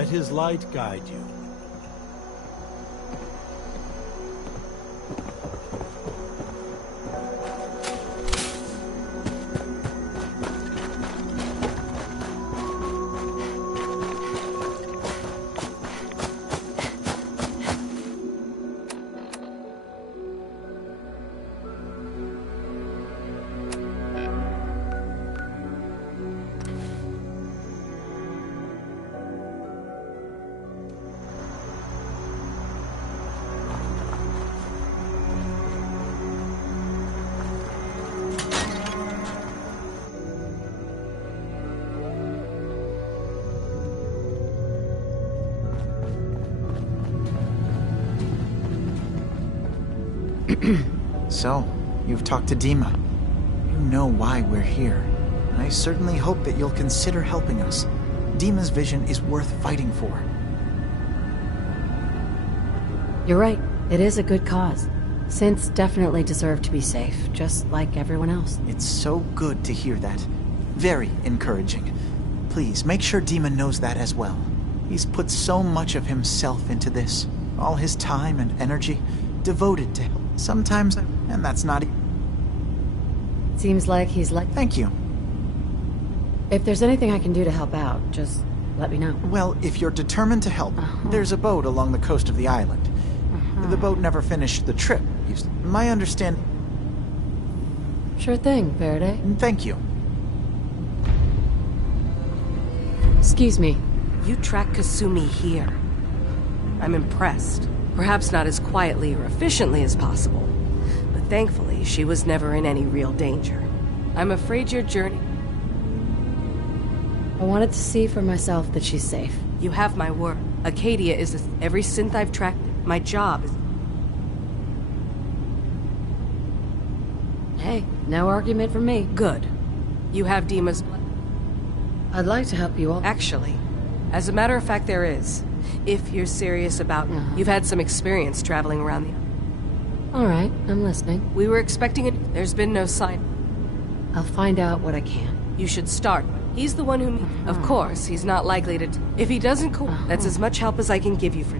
Let his light guide you. So, you've talked to Dima. You know why we're here. I certainly hope that you'll consider helping us. Dima's vision is worth fighting for. You're right. It is a good cause. Synths definitely deserve to be safe, just like everyone else. It's so good to hear that. Very encouraging. Please, make sure Dima knows that as well. He's put so much of himself into this. All his time and energy, devoted to help. Sometimes, and that's not... Seems like he's like... Thank you. If there's anything I can do to help out, just let me know. Well, if you're determined to help, there's a boat along the coast of the island. The boat never finished the trip. My understanding... Sure thing, Faraday. Thank you. Excuse me. You tracked Kasumi here. I'm impressed. Perhaps not as quietly or efficiently as possible, but thankfully she was never in any real danger. I'm afraid your journey... I wanted to see for myself that she's safe. You have my word. Acadia is every synth I've tracked. My job is... Hey, no argument from me. Good. You have Dima's... I'd like to help you all. Actually, as a matter of fact, there is. If you're serious about... You've had some experience traveling around the... All right, I'm listening. We were expecting it. There's been no sign. I'll find out what I can. You should start. He's the one who... Of course, he's not likely to... If he doesn't... That's as much help as I can give you for...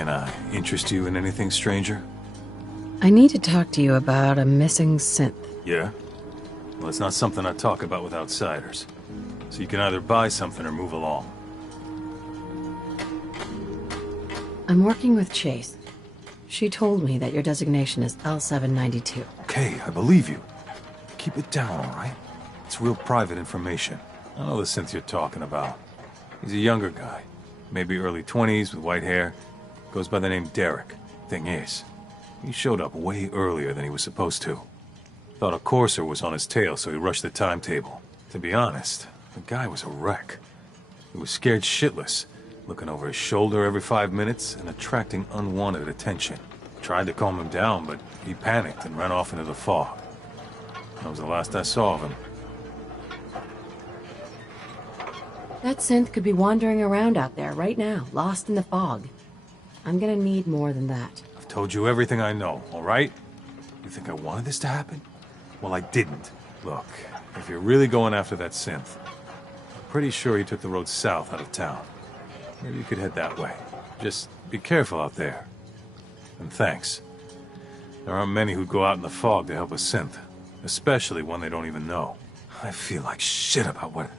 Can I interest you in anything, stranger? I need to talk to you about a missing synth. Yeah? Well, it's not something I talk about with outsiders. So you can either buy something or move along. I'm working with Chase. She told me that your designation is L792. Okay, I believe you. Keep it down, all right? It's real private information. I know the synth you're talking about. He's a younger guy. Maybe early 20s with white hair. Goes by the name Derek. Thing is, he showed up way earlier than he was supposed to. Thought a courser was on his tail, so he rushed the timetable. To be honest, the guy was a wreck. He was scared shitless, looking over his shoulder every 5 minutes and attracting unwanted attention. Tried to calm him down, but he panicked and ran off into the fog. That was the last I saw of him. That synth could be wandering around out there right now, lost in the fog. I'm gonna need more than that. I've told you everything I know, all right? You think I wanted this to happen? Well, I didn't. Look, if you're really going after that synth, I'm pretty sure he took the road south out of town. Maybe you could head that way. Just be careful out there. And thanks. There aren't many who'd go out in the fog to help a synth, especially one they don't even know. I feel like shit about what...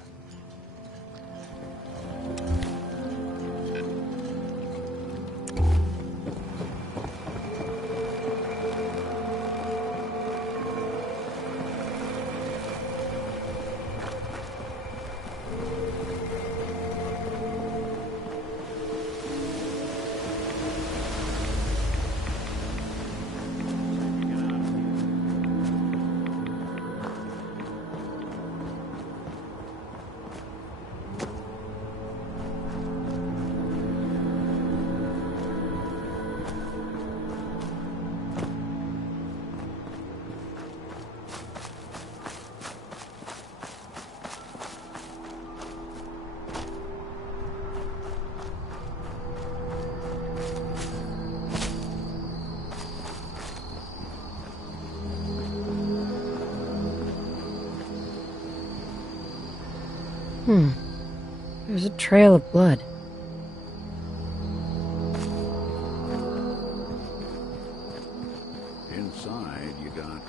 There's a trail of blood. Inside, you got,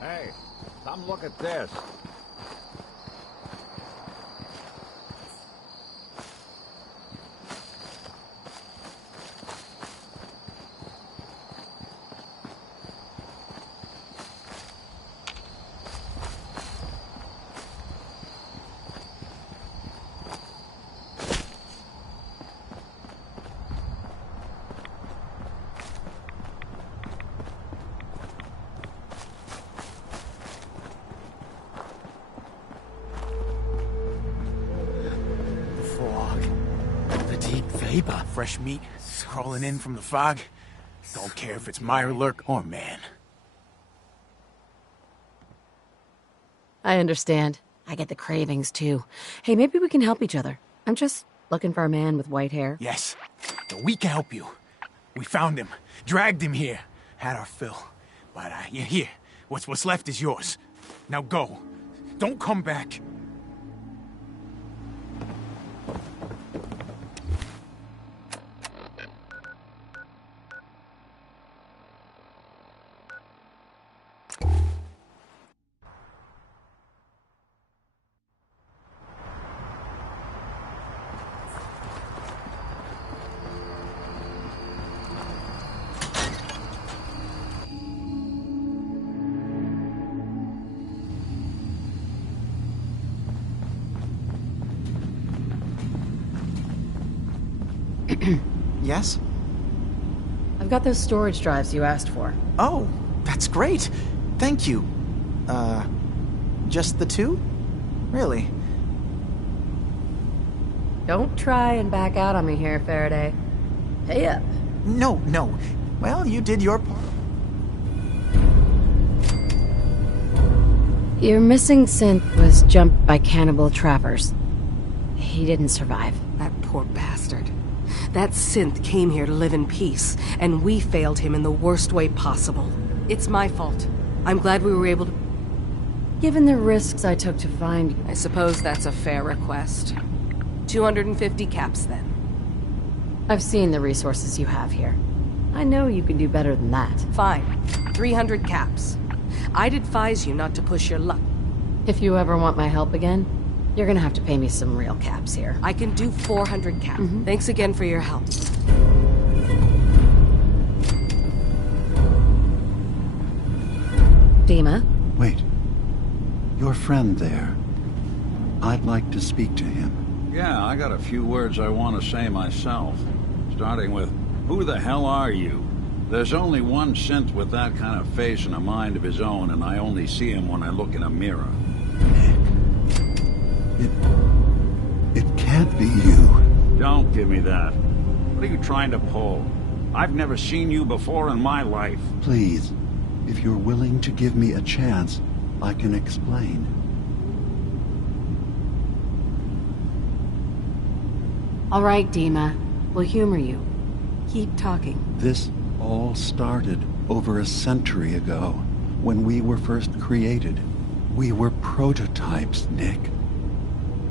Hey, come look at this. Vapor, fresh meat crawling in from the fog. Don't care if it's Meyer Lurk or man. I understand. I get the cravings, too. Hey, maybe we can help each other. I'm just looking for a man with white hair. Yes, we can help you. We found him, dragged him here, had our fill. But, yeah, here, what's left is yours. Now go. Don't come back. Yes? I've got those storage drives you asked for. Oh, that's great. Thank you. Just the two? Really? Don't try and back out on me here, Faraday. Pay up. No. Well, you did your part. Your missing synth was jumped by cannibal trappers. He didn't survive. That poor bastard. That synth came here to live in peace, and we failed him in the worst way possible. It's my fault. I'm glad we were able to... Given the risks I took to find you... I suppose that's a fair request. 250 caps, then. I've seen the resources you have here. I know you can do better than that. Fine. 300 caps. I'd advise you not to push your luck. If you ever want my help again, you're gonna have to pay me some real caps here. I can do 400 caps. Thanks again for your help. Dima? Wait. Your friend there. I'd like to speak to him. Yeah, I got a few words I want to say myself. Starting with, who the hell are you? There's only one synth with that kind of face and a mind of his own, and I only see him when I look in a mirror. It can't be you. Don't give me that. What are you trying to pull? I've never seen you before in my life. Please, if you're willing to give me a chance, I can explain. All right, Dima. We'll humor you. Keep talking. This all started over a century ago, when we were first created. We were prototypes, Nick.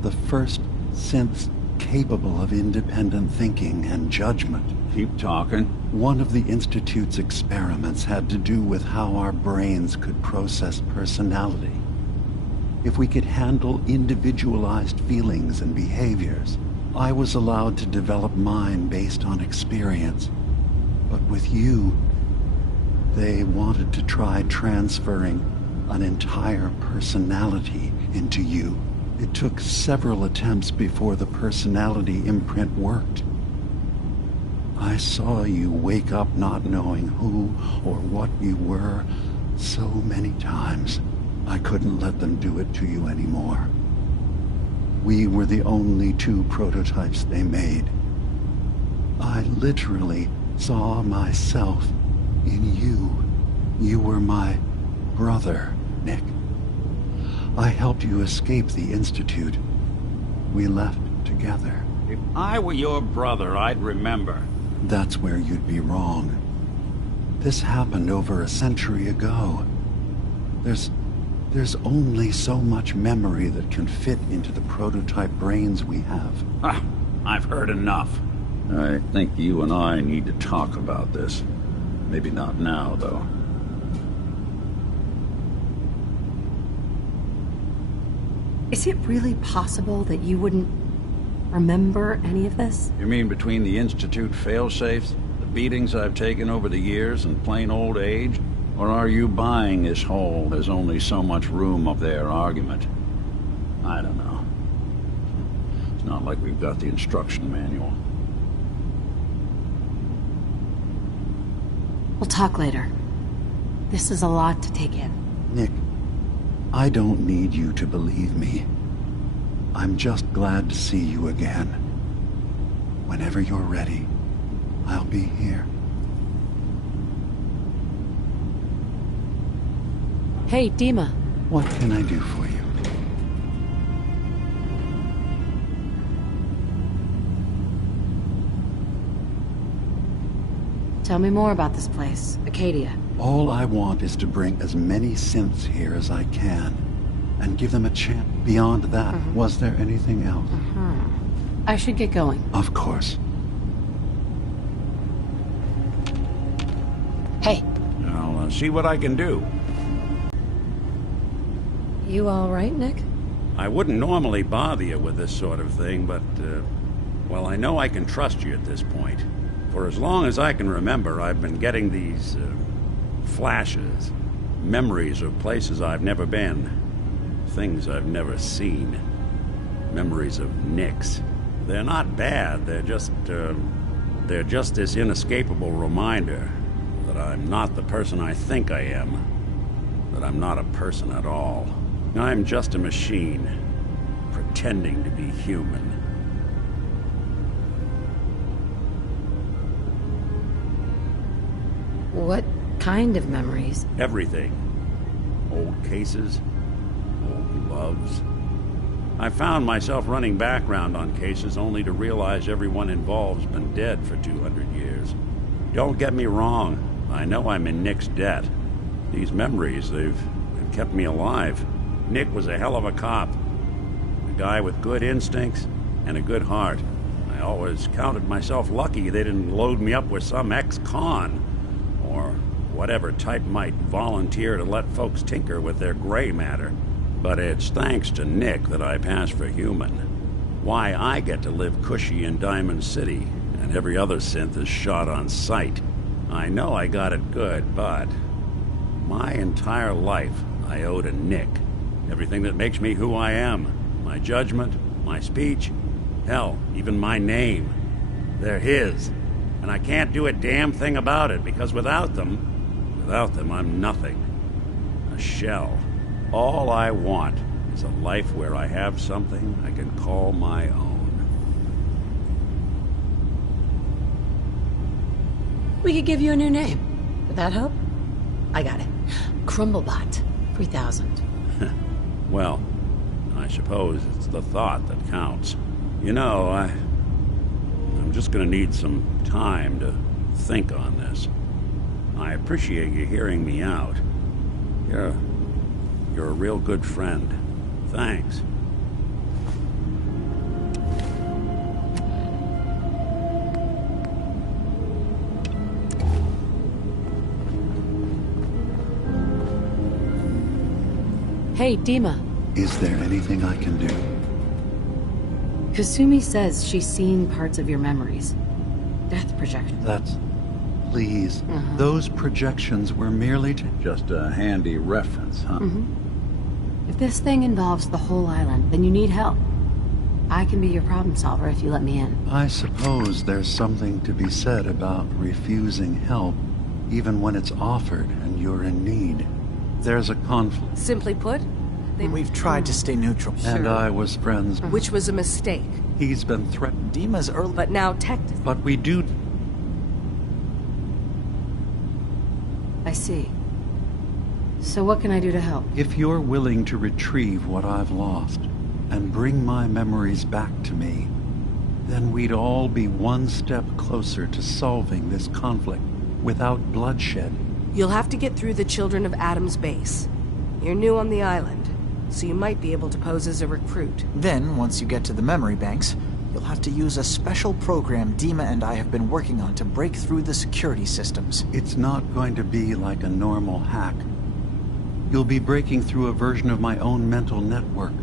The first synths capable of independent thinking and judgment. Keep talking. One of the Institute's experiments had to do with how our brains could process personality. If we could handle individualized feelings and behaviors, I was allowed to develop mine based on experience. But with you, they wanted to try transferring an entire personality into you. It took several attempts before the personality imprint worked. I saw you wake up not knowing who or what you were so many times. I couldn't let them do it to you anymore. We were the only two prototypes they made. I literally saw myself in you. You were my brother, Nick. I helped you escape the Institute. We left together. If I were your brother, I'd remember. That's where you'd be wrong. This happened over a century ago. There's only so much memory that can fit into the prototype brains we have. Ah, I've heard enough. I think you and I need to talk about this. Maybe not now, though. Is it really possible that you wouldn't remember any of this? You mean between the Institute failsafes, the beatings I've taken over the years, and plain old age? Or are you buying this whole "there's only so much room" of their argument? I don't know. It's not like we've got the instruction manual. We'll talk later. This is a lot to take in. Nick, I don't need you to believe me. I'm just glad to see you again. Whenever you're ready, I'll be here. Hey, Dima. What can I do for you? Tell me more about this place, Acadia. All I want is to bring as many synths here as I can, and give them a chance. Beyond that, was there anything else? I should get going. Of course. Hey, I'll see what I can do. you all right, Nick? I wouldn't normally bother you with this sort of thing, but, well, I know I can trust you at this point. For as long as I can remember, I've been getting these, flashes, memories of places I've never been, things I've never seen, memories of Nicks. They're not bad, they're just this inescapable reminder that I'm not the person I think I am, that I'm not a person at all. I'm just a machine, pretending to be human. What kind of memories? Everything. Old cases, old loves. I found myself running background on cases only to realize everyone involved's been dead for 200 years. Don't get me wrong, I know I'm in Nick's debt. These memories, they've kept me alive. Nick was a hell of a cop. A guy with good instincts and a good heart. I always counted myself lucky they didn't load me up with some ex-con, or whatever type might volunteer to let folks tinker with their gray matter. But it's thanks to Nick that I pass for human. Why I get to live cushy in Diamond City, and every other synth is shot on sight. I know I got it good, but my entire life I owe to Nick. Everything that makes me who I am. My judgment, my speech, hell, even my name. They're his. And I can't do a damn thing about it, because without them, I'm nothing. A shell. All I want is a life where I have something I can call my own. We could give you a new name. Would that help? I got it. Crumblebot. 3000. Well, I suppose it's the thought that counts. You know, I'm just gonna need some time to think on this. I appreciate you hearing me out. You're a real good friend. Thanks. Hey, Dima. Is there anything I can do? Kasumi says she's seen parts of your memories. Death projections. That's... Please. Those projections were merely to... Just a handy reference, huh? If this thing involves the whole island, then you need help. I can be your problem solver if you let me in. I suppose there's something to be said about refusing help, even when it's offered and you're in need. There's a conflict. Simply put, We've tried to stay neutral. And I was friends. which was a mistake. He's been threatened. Dima's early... But now technically... But we do... I see. So what can I do to help? If you're willing to retrieve what I've lost and bring my memories back to me, then we'd all be one step closer to solving this conflict without bloodshed. You'll have to get through the Children of Adam's base. You're new on the island, so you might be able to pose as a recruit. Then, once you get to the memory banks, you'll have to use a special program Dima and I have been working on to break through the security systems. It's not going to be like a normal hack. You'll be breaking through a version of my own mental network.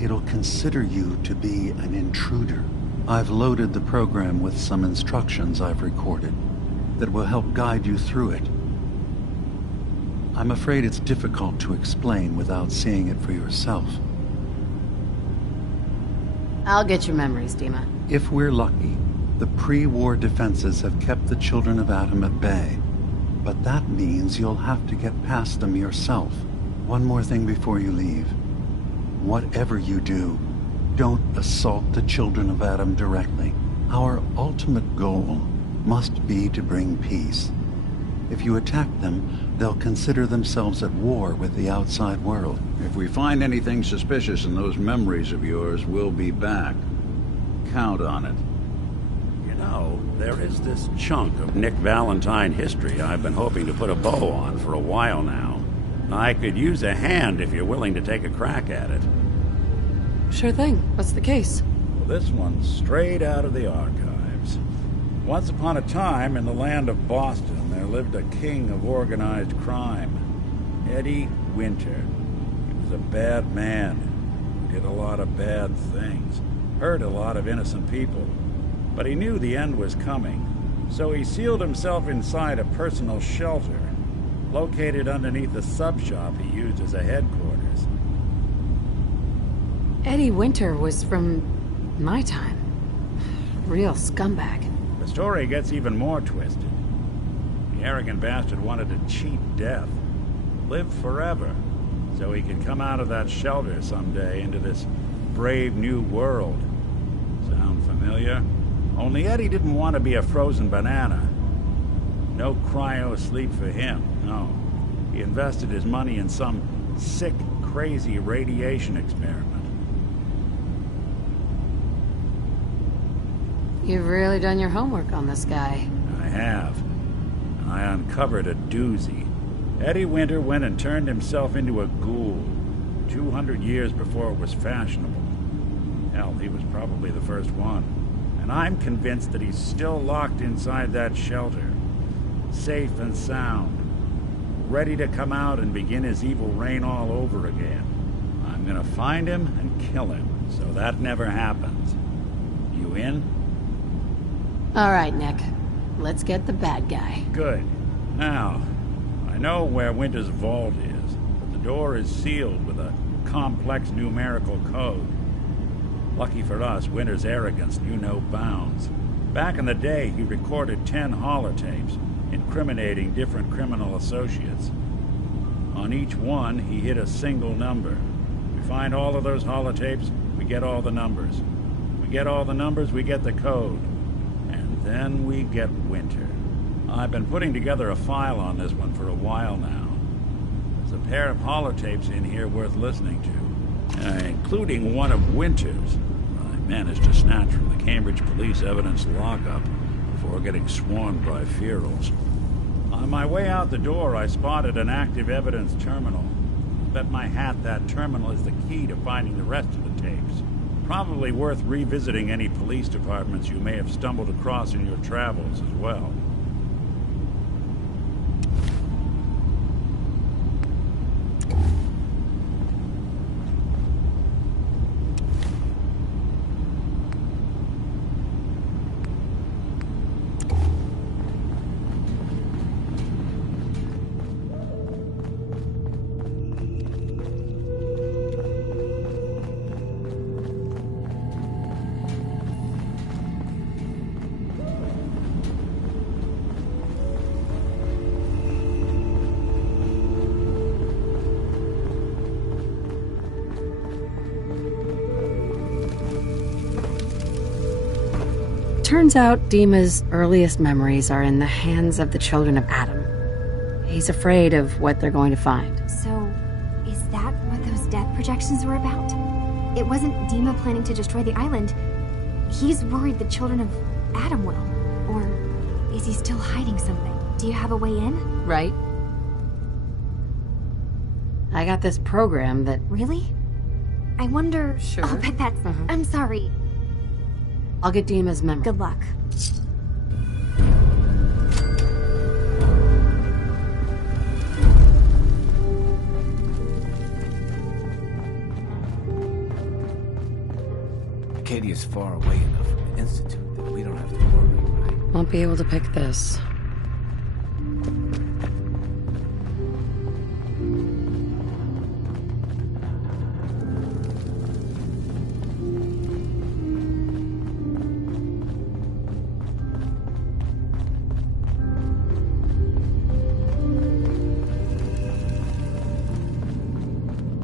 It'll consider you to be an intruder. I've loaded the program with some instructions I've recorded that will help guide you through it. I'm afraid it's difficult to explain without seeing it for yourself. I'll get your memories, Dima. If we're lucky, the pre-war defenses have kept the Children of Adam at bay. But that means you'll have to get past them yourself. One more thing before you leave. Whatever you do, don't assault the Children of Adam directly. Our ultimate goal must be to bring peace. If you attack them, they'll consider themselves at war with the outside world. If we find anything suspicious in those memories of yours, we'll be back. Count on it. You know, there is this chunk of Nick Valentine history I've been hoping to put a bow on for a while now. I could use a hand if you're willing to take a crack at it. Sure thing. What's the case? Well, this one's straight out of the archives. Once upon a time, in the land of Boston, there lived a king of organized crime, Eddie Winter. He was a bad man who did a lot of bad things, hurt a lot of innocent people. But he knew the end was coming, so he sealed himself inside a personal shelter, located underneath the sub-shop he used as a headquarters. Eddie Winter was from my time. Real scumbag. The story gets even more twisted. The arrogant bastard wanted to cheat death, live forever, so he could come out of that shelter someday into this brave new world. Sound familiar? Only Eddie didn't want to be a frozen banana. No cryo sleep for him, no. He invested his money in some sick, crazy radiation experiment. You've really done your homework on this guy. I have. And I uncovered a doozy. Eddie Winter went and turned himself into a ghoul 200 years before it was fashionable. Hell, he was probably the first one. And I'm convinced that he's still locked inside that shelter. Safe and sound. Ready to come out and begin his evil reign all over again. I'm gonna find him and kill him, so that never happens. You in? All right, Nick. Let's get the bad guy. Good. Now, I know where Winter's vault is, but the door is sealed with a complex numerical code. Lucky for us, Winter's arrogance knew no bounds. Back in the day, he recorded 10 holotapes, incriminating different criminal associates. On each one, he hit a single number. We find all of those holotapes, we get all the numbers. We get all the numbers, we get the code. And then we get Winter. I've been putting together a file on this one for a while now. There's a pair of holotapes in here worth listening to, including one of Winter's. I managed to snatch from the Cambridge police evidence lockup before getting swarmed by ferals. On my way out the door, I spotted an active evidence terminal. Bet my hat that terminal is the key to finding the rest of the tapes. Probably worth revisiting any police departments you may have stumbled across in your travels as well. Turns out Dima's earliest memories are in the hands of the children of Adam. He's afraid of what they're going to find. So, is that what those death projections were about? It wasn't Dima planning to destroy the island. He's worried the children of Adam will. Or is he still hiding something? Do you have a way in? Right? I got this program that... Really? I wonder... Sure. Oh, but that's... I'm sorry. I'll get Dima's memory. Good luck. Acadia's far away enough from the Institute that we don't have to worry, right? Won't be able to pick this.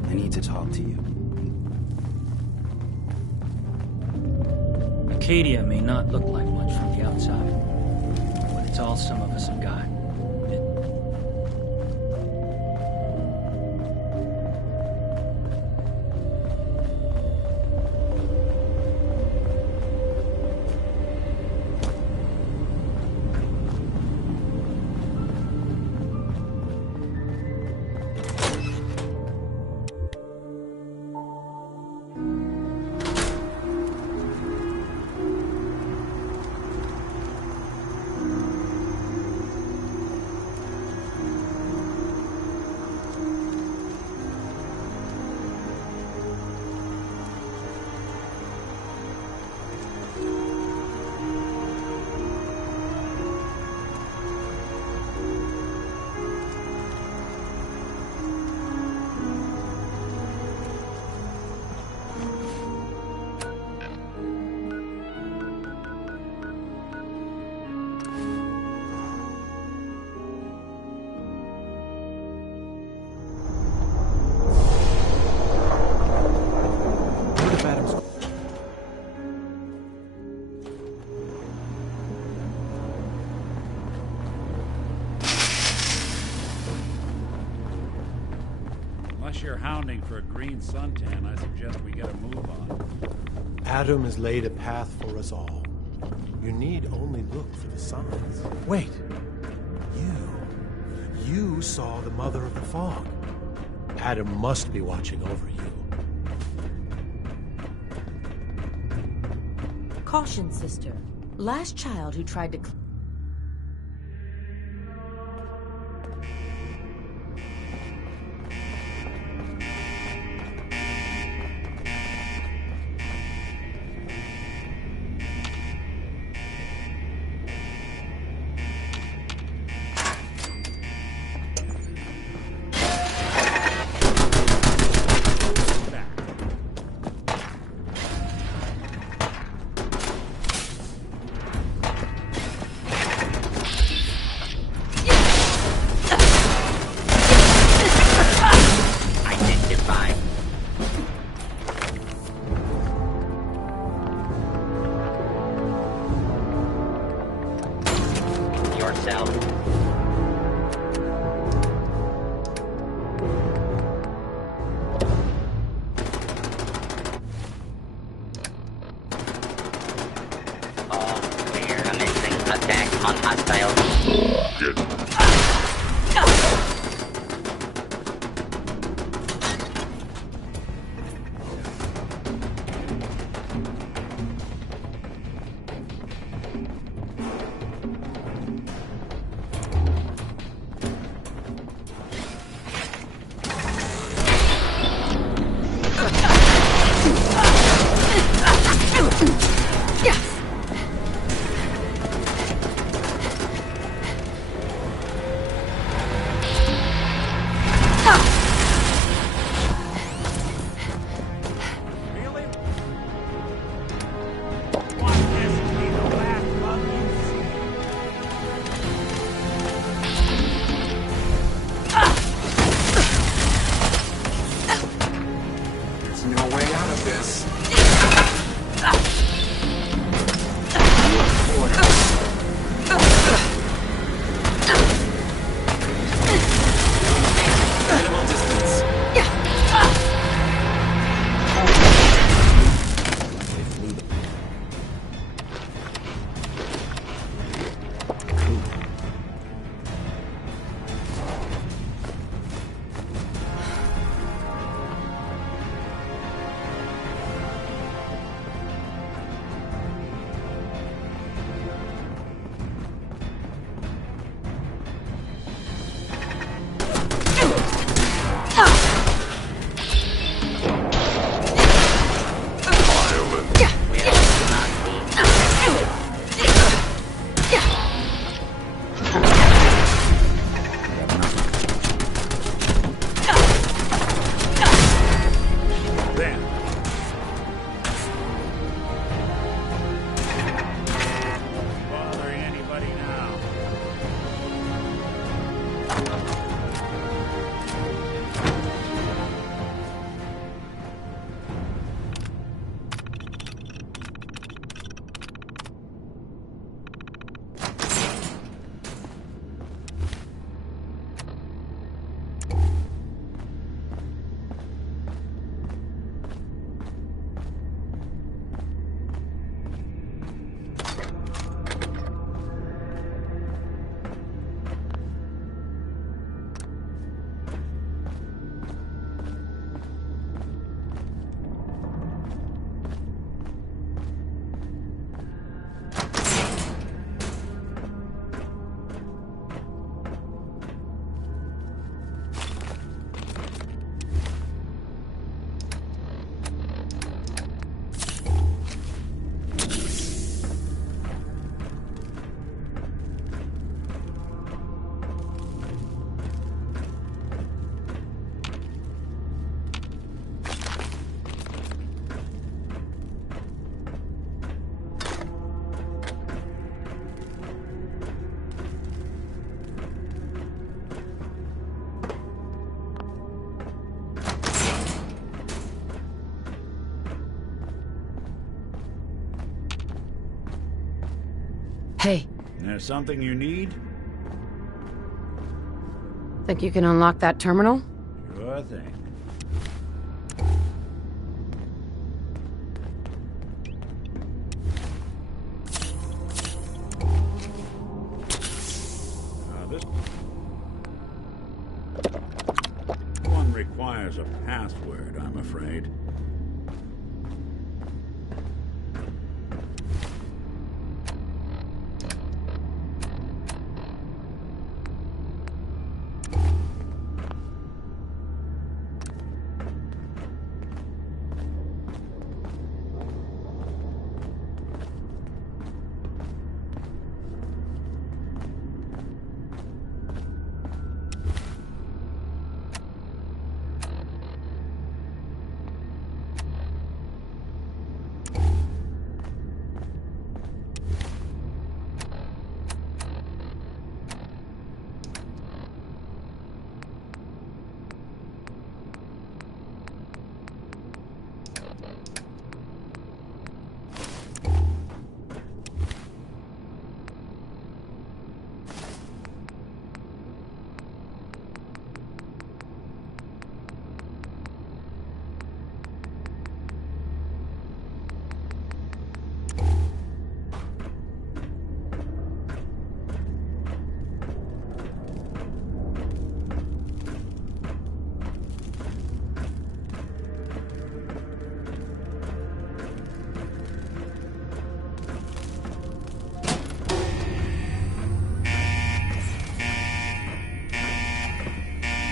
I need to talk to you. Acadia may not look like much from the outside, but it's all some of us have got. Unless you're hounding for a green suntan, I suggest we get a move on. Adam has laid a path for us all. You need only look for the signs. Wait. You saw the Mother of the Fog. Adam must be watching over you. Caution, sister. Last child who tried to... Hey. There's something you need? Think you can unlock that terminal? Sure thing. This one requires a password, I'm afraid.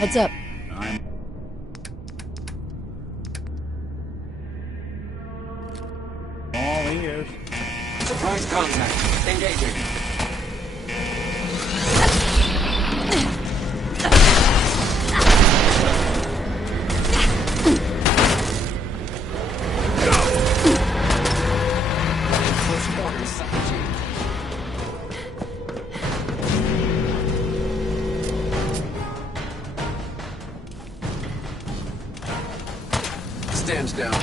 Heads up. I'm all ears. Surprise contact. Engaging. Close quarters, subject. Stands down.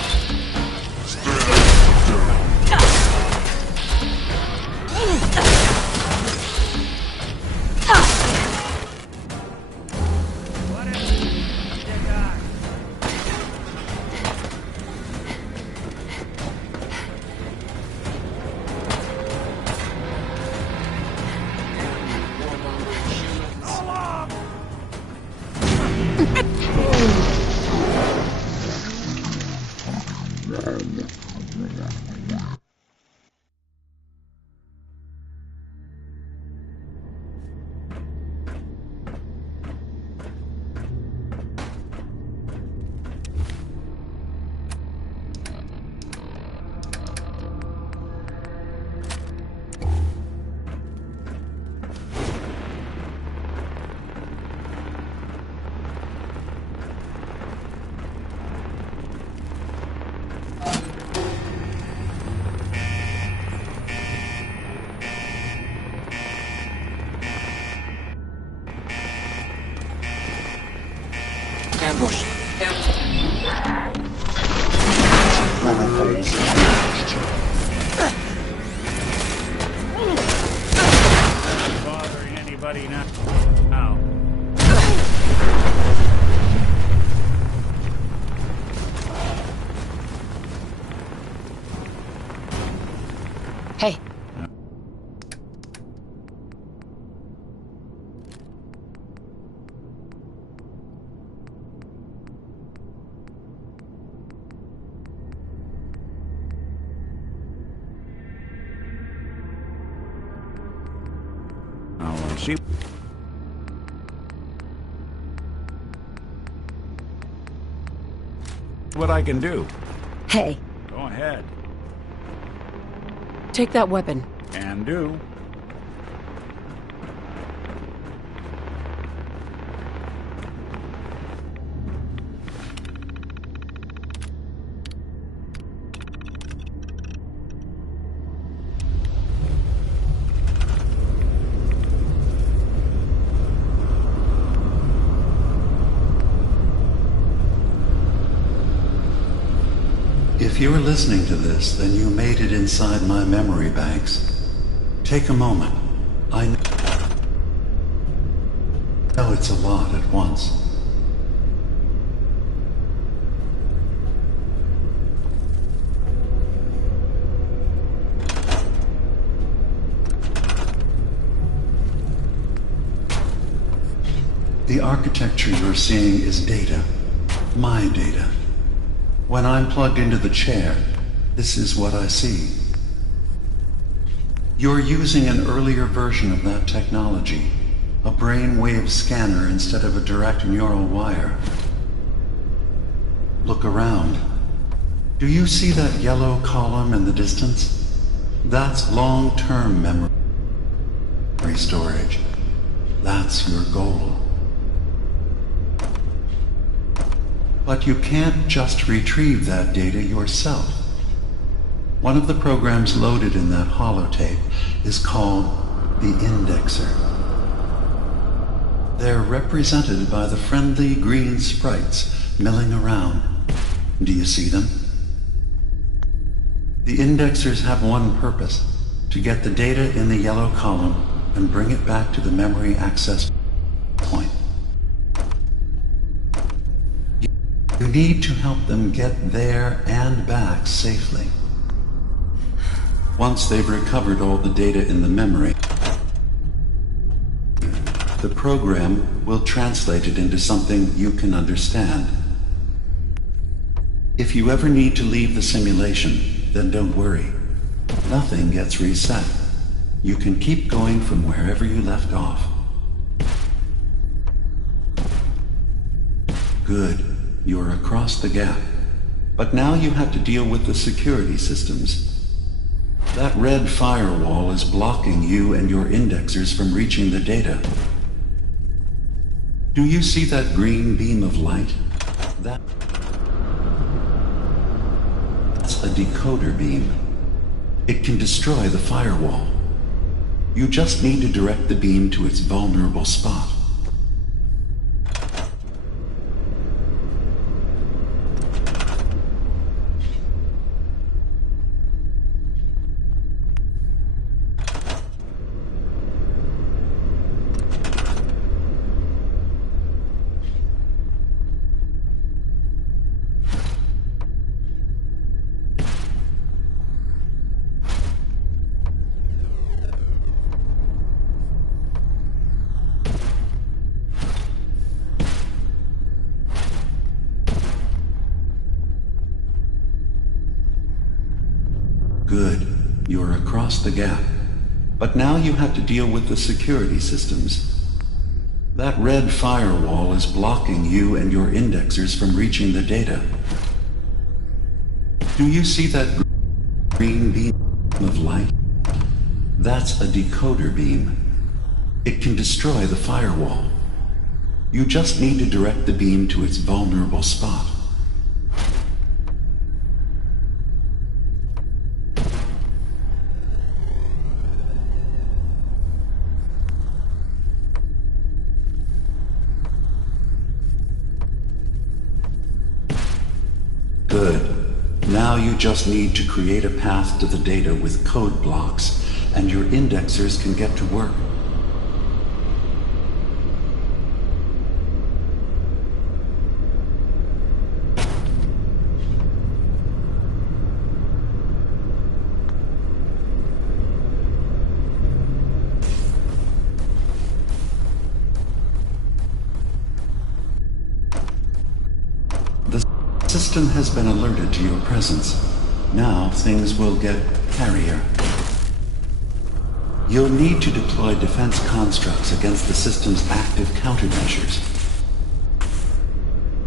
Ambush. Bothering anybody now? Now. Hey. I'll see what I can do. Hey. Go ahead. Take that weapon. Can do. If you're listening to this, then you made it inside my memory banks. Take a moment. I know it's a lot at once. The architecture you're seeing is data. My data. When I'm plugged into the chair, this is what I see. You're using an earlier version of that technology, a brainwave scanner instead of a direct neural wire. Look around. Do you see that yellow column in the distance? That's long-term memory storage. That's your goal. But you can't just retrieve that data yourself. One of the programs loaded in that holotape is called the Indexer. They're represented by the friendly green sprites milling around. Do you see them? The Indexers have one purpose: to get the data in the yellow column and bring it back to the memory access point. You need to help them get there and back safely. Once they've recovered all the data in the memory, the program will translate it into something you can understand. If you ever need to leave the simulation, then don't worry. Nothing gets reset. You can keep going from wherever you left off. Good. You're across the gap. But now you have to deal with the security systems. That red firewall is blocking you and your indexers from reaching the data. Do you see that green beam of light? That's a decoder beam. It can destroy the firewall. You just need to direct the beam to its vulnerable spot. Good. You're across the gap. But now you have to deal with the security systems. That red firewall is blocking you and your indexers from reaching the data. Do you see that green beam of light? That's a decoder beam. It can destroy the firewall. You just need to direct the beam to its vulnerable spot. Good. Now you just need to create a path to the data with code blocks, and your indexers can get to work. The system has been alerted to your presence. Now things will get hairier. You'll need to deploy defense constructs against the system's active countermeasures.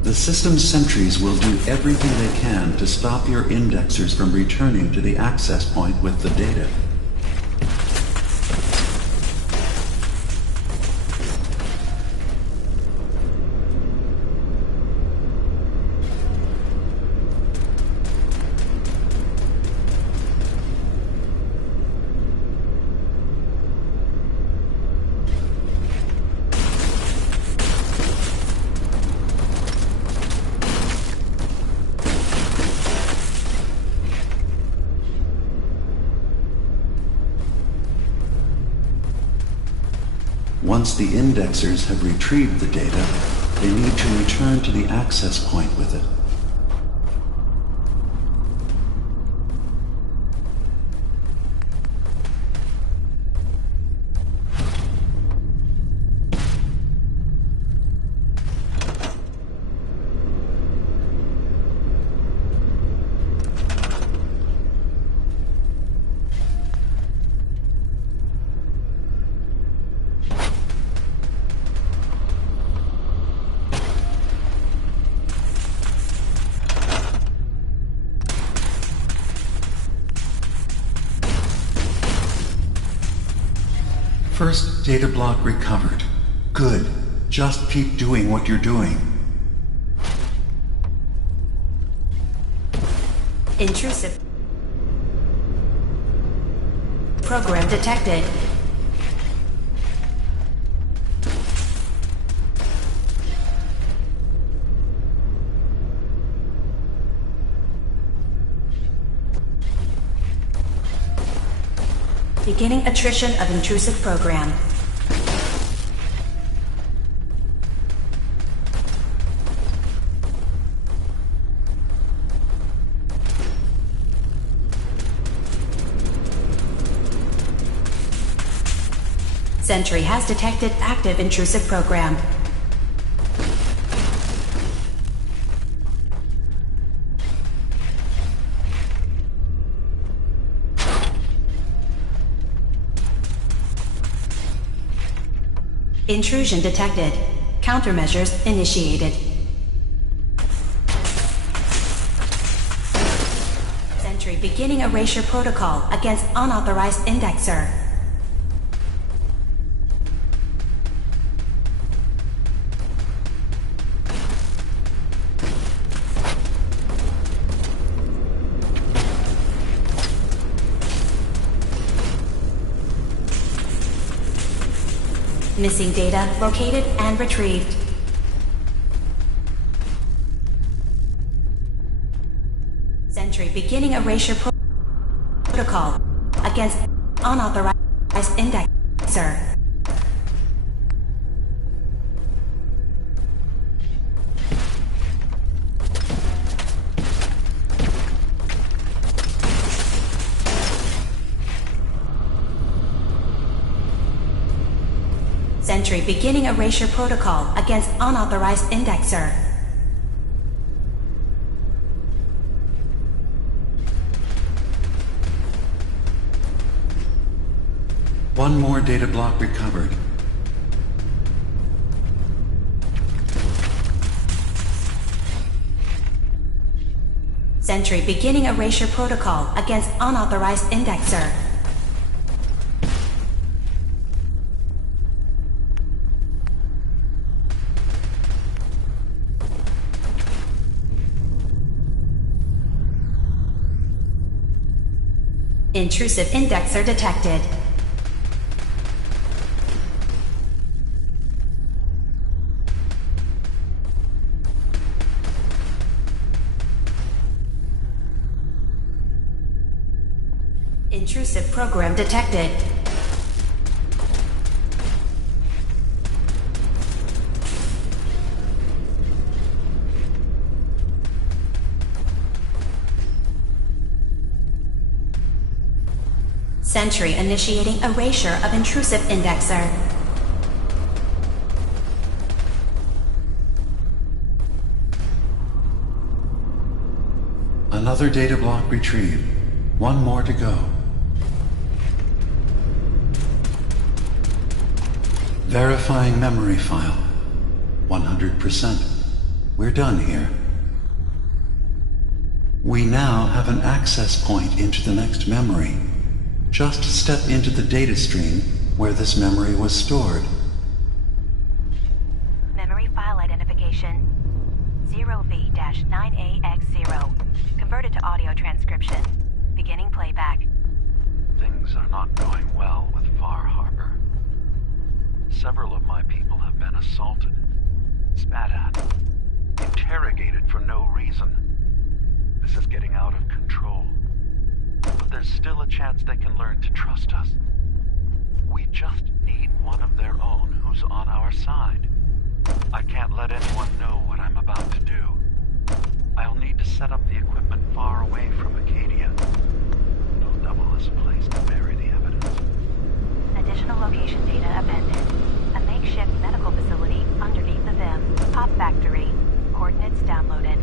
The system's sentries will do everything they can to stop your indexers from returning to the access point with the data. Once the indexers have retrieved the data, they need to return to the access point with it. First data block recovered. Good. Just keep doing what you're doing. Intrusive program detected. Beginning attrition of intrusive program. Sentry has detected active intrusive program. Intrusion detected. Countermeasures initiated. Sentry beginning erasure protocol against unauthorized indexer. Missing data located and retrieved. Sentry beginning erasure protocol against unauthorized indexer. Sentry beginning erasure protocol against unauthorized indexer. One more data block recovered. Sentry beginning erasure protocol against unauthorized indexer. Intrusive indexer detected. Intrusive program detected. Sentry initiating erasure of intrusive indexer. Another data block retrieved. One more to go. Verifying memory file. 100%. We're done here. We now have an access point into the next memory. Just step into the data stream where this memory was stored. Memory file identification 0V-9AX0. Converted to audio transcription. Beginning playback. Things are not going well with Far Harbor. Several of my people have been assaulted, spat at, interrogated for no reason. This is getting out of control. But there's still a chance they can learn to trust us. We just need one of their own who's on our side. I can't let anyone know what I'm about to do. I'll need to set up the equipment far away from Acadia. No double-less place to bury the evidence. Additional location data appended. A makeshift medical facility underneath the VIM. Pop factory. Coordinates downloaded.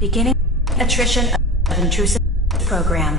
Beginning attrition of intrusive program.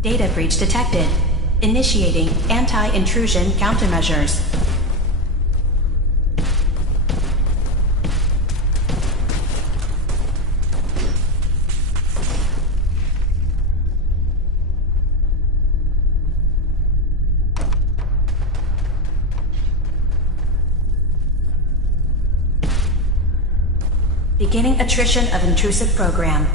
Data breach detected. Initiating anti-intrusion countermeasures. Beginning attrition of intrusive program.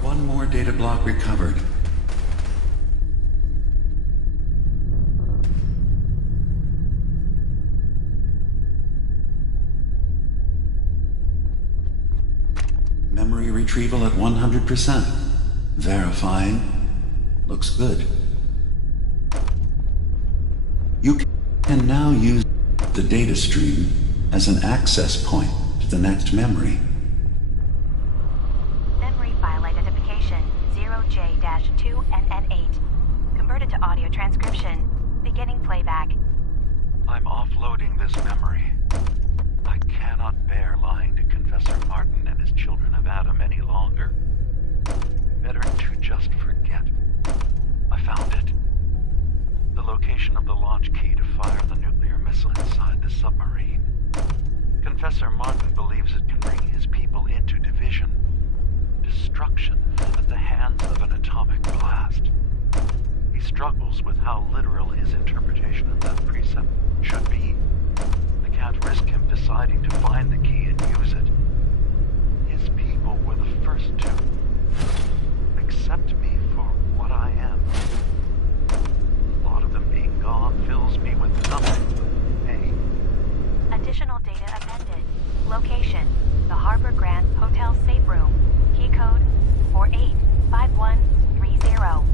One more data block recovered. Memory retrieval at 100%. Verifying. Looks good. You can now use the data stream as an access point to the next memory. Memory file identification 0J-2NN8. Converted to audio transcription. Beginning playback. I'm offloading this memory. I cannot bear lying to Confessor Martin and his children of Adam any longer. Better to just forget. I found it. The location of the launch key to fire the nuclear missile inside the submarine. Confessor Martin believes it can bring his people into division. Destruction at the hands of an atomic blast. He struggles with how literal his interpretation of that precept should be. I can't risk him deciding to find the key and use it. His people were the first to accept me for what I am. The thought of them being gone fills me with nothing but pain. Additional data appended. Location: the Harbor Grand Hotel safe room. Key code 485130.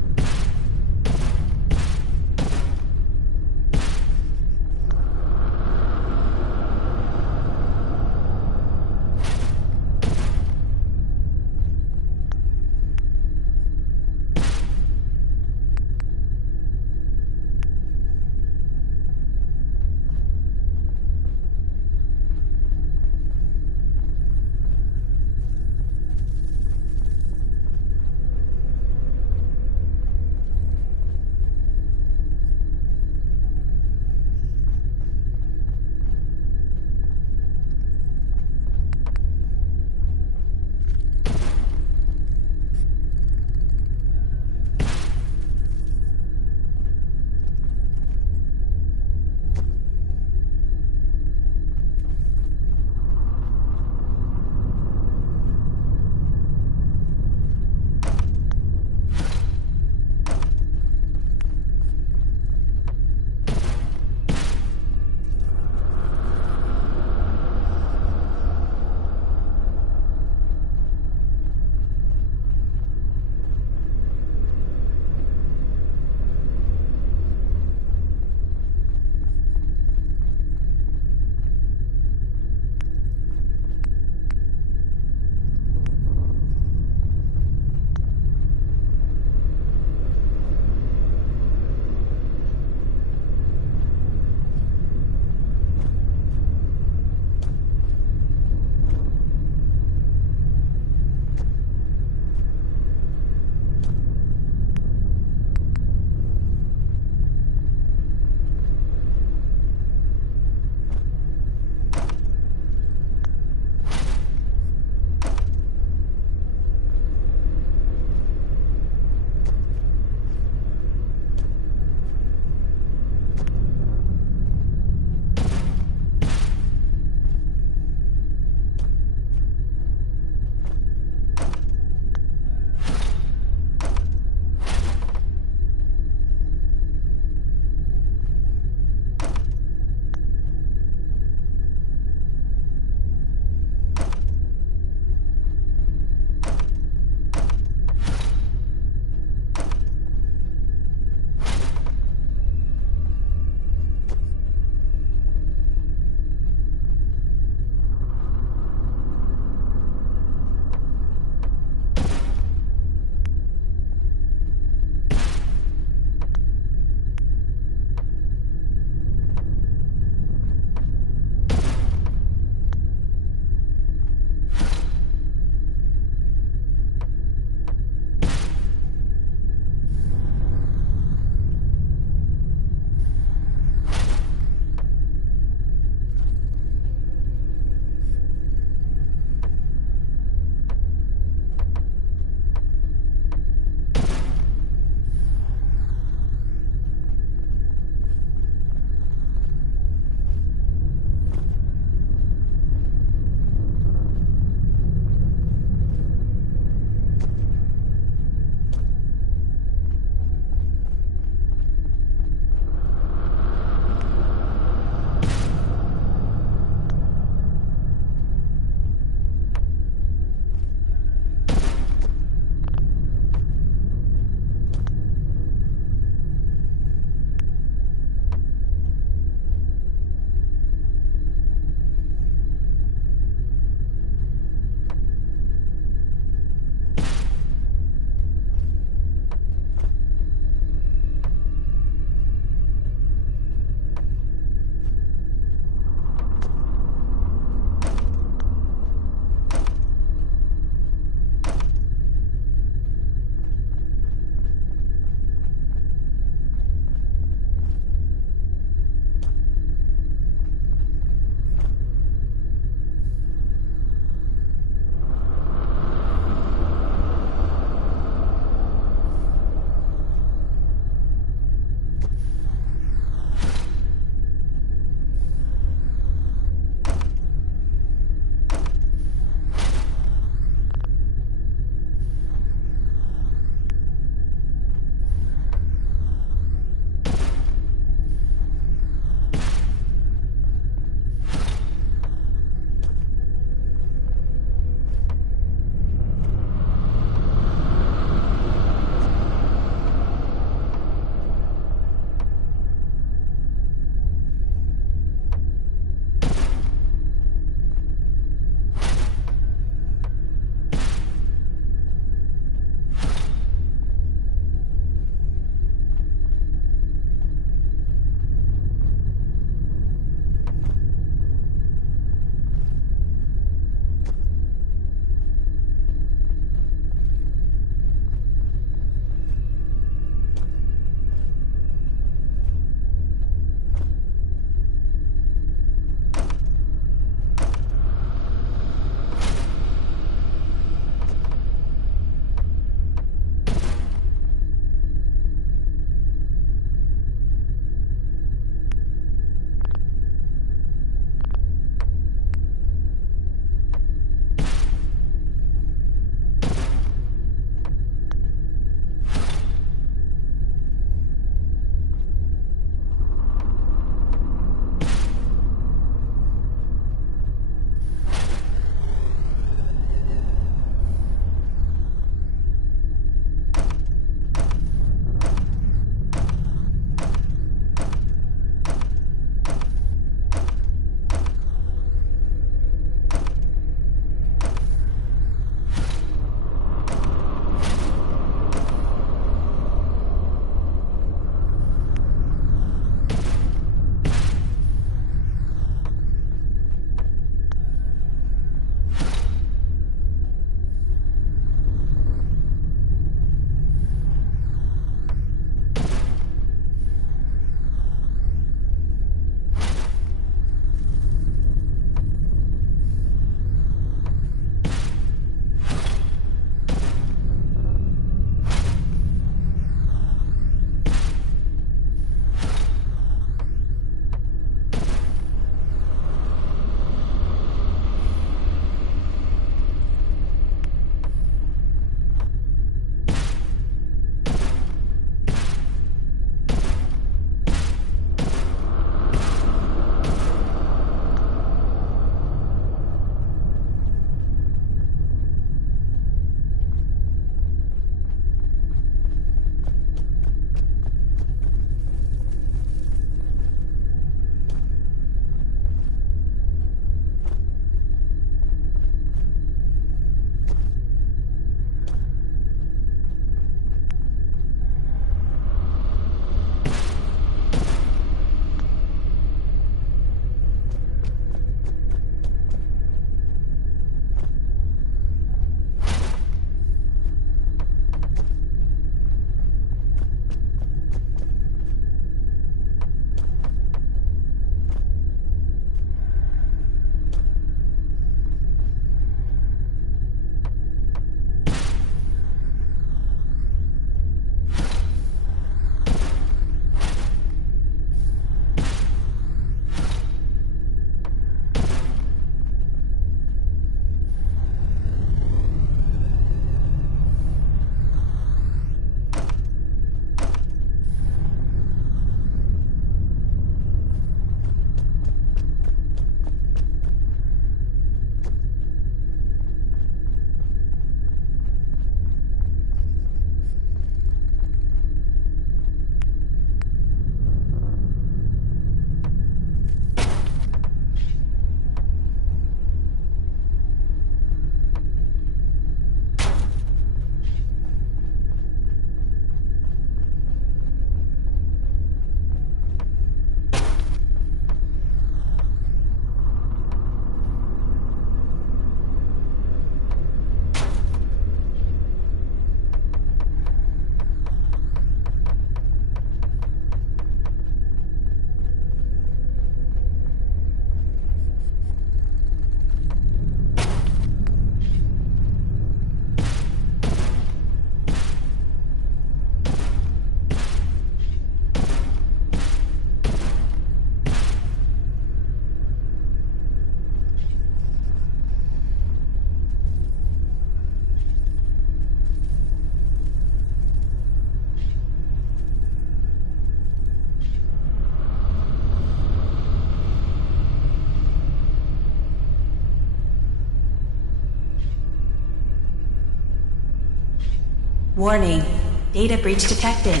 Warning. Data breach detected.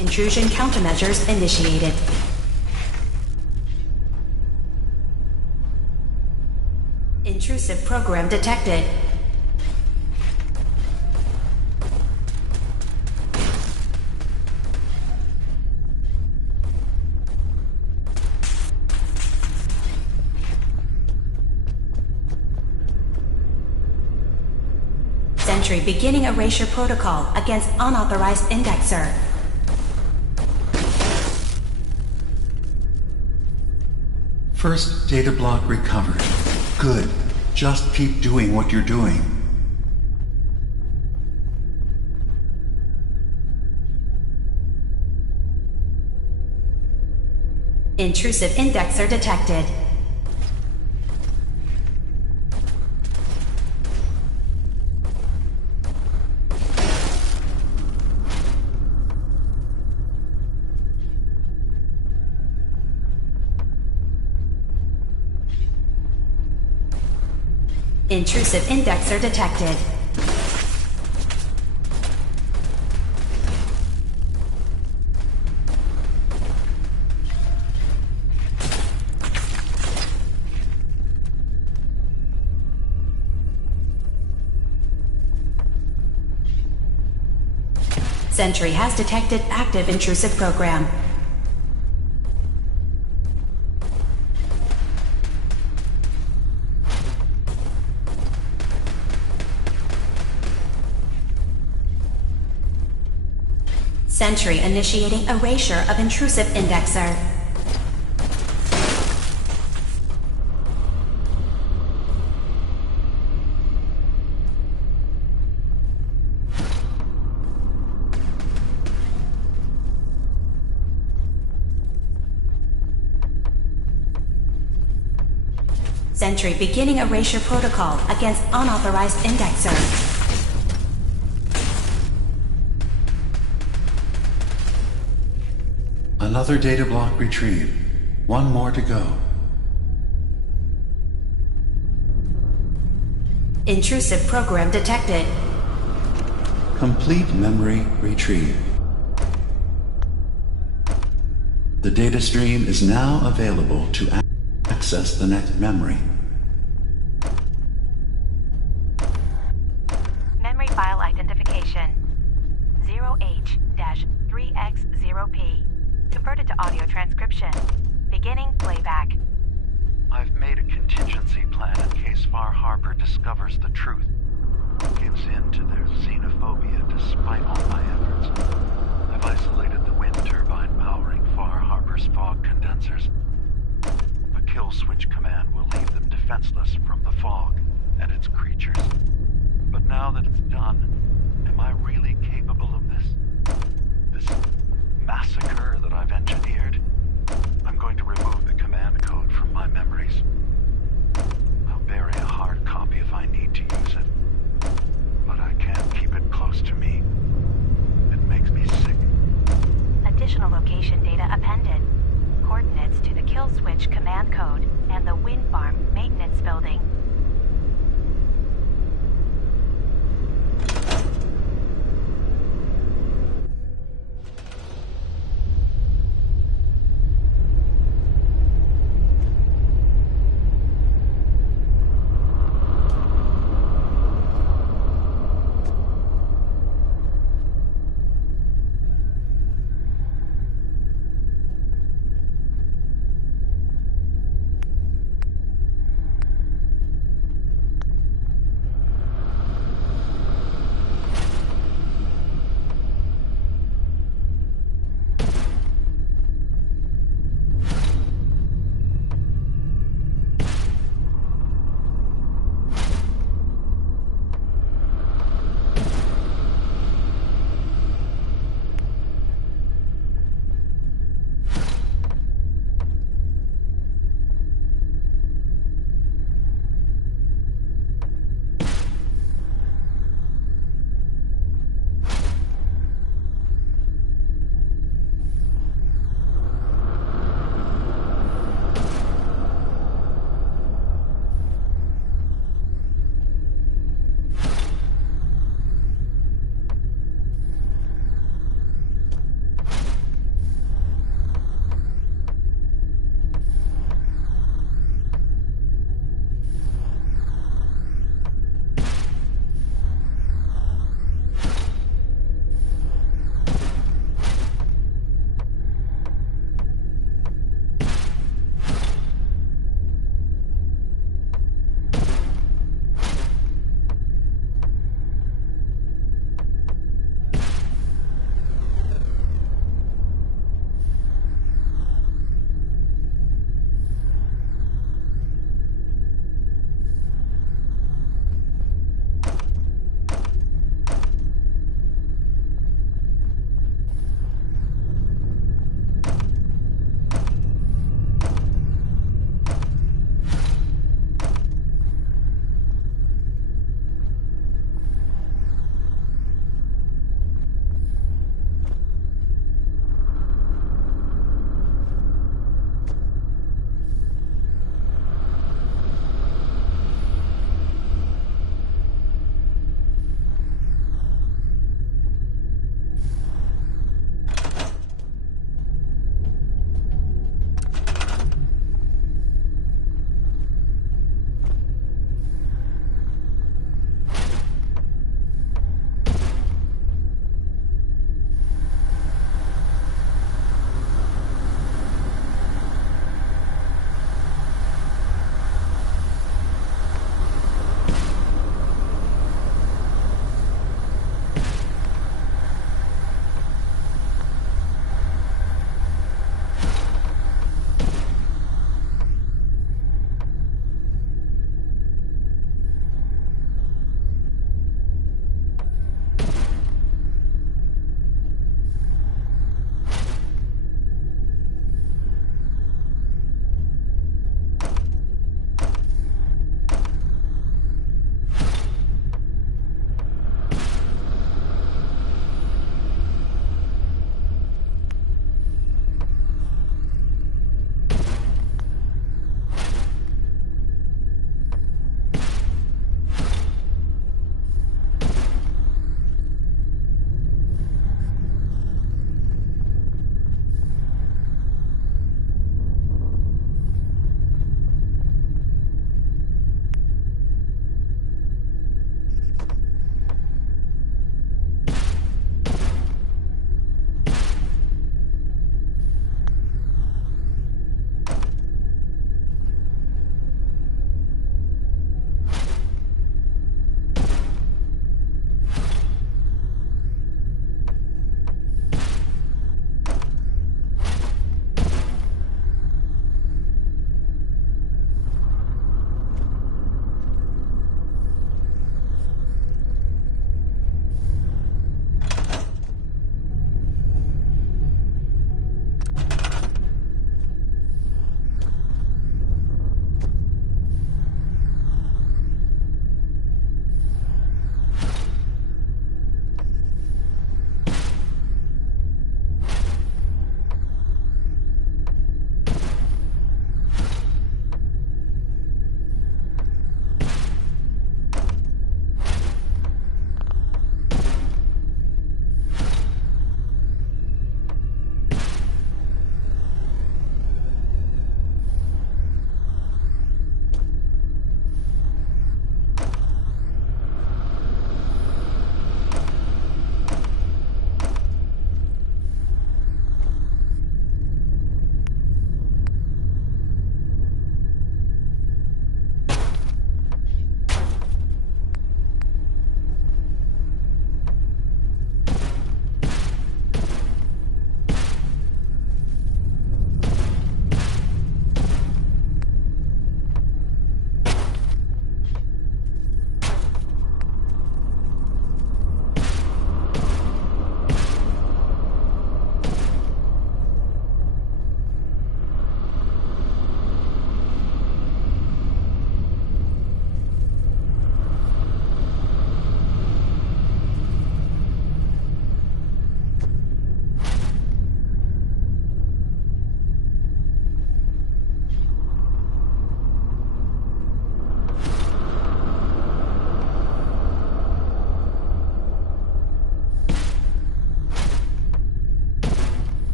Intrusion countermeasures initiated. Intrusive program detected. Sentry beginning erasure protocol against unauthorized indexer. First data block recovered. Good. Just keep doing what you're doing. Intrusive indexer detected. Intrusive indexer detected. Sentry has detected active intrusive program. Sentry initiating erasure of intrusive indexer. Sentry beginning erasure protocol against unauthorized indexer. Another data block retrieved. One more to go. Intrusive program detected. Complete memory retrieved. The data stream is now available to access the next memory. Memory file identification 0H-3X0P. Converted to audio transcription. Beginning playback. I've made a contingency plan in case Far Harbor discovers the truth. Gives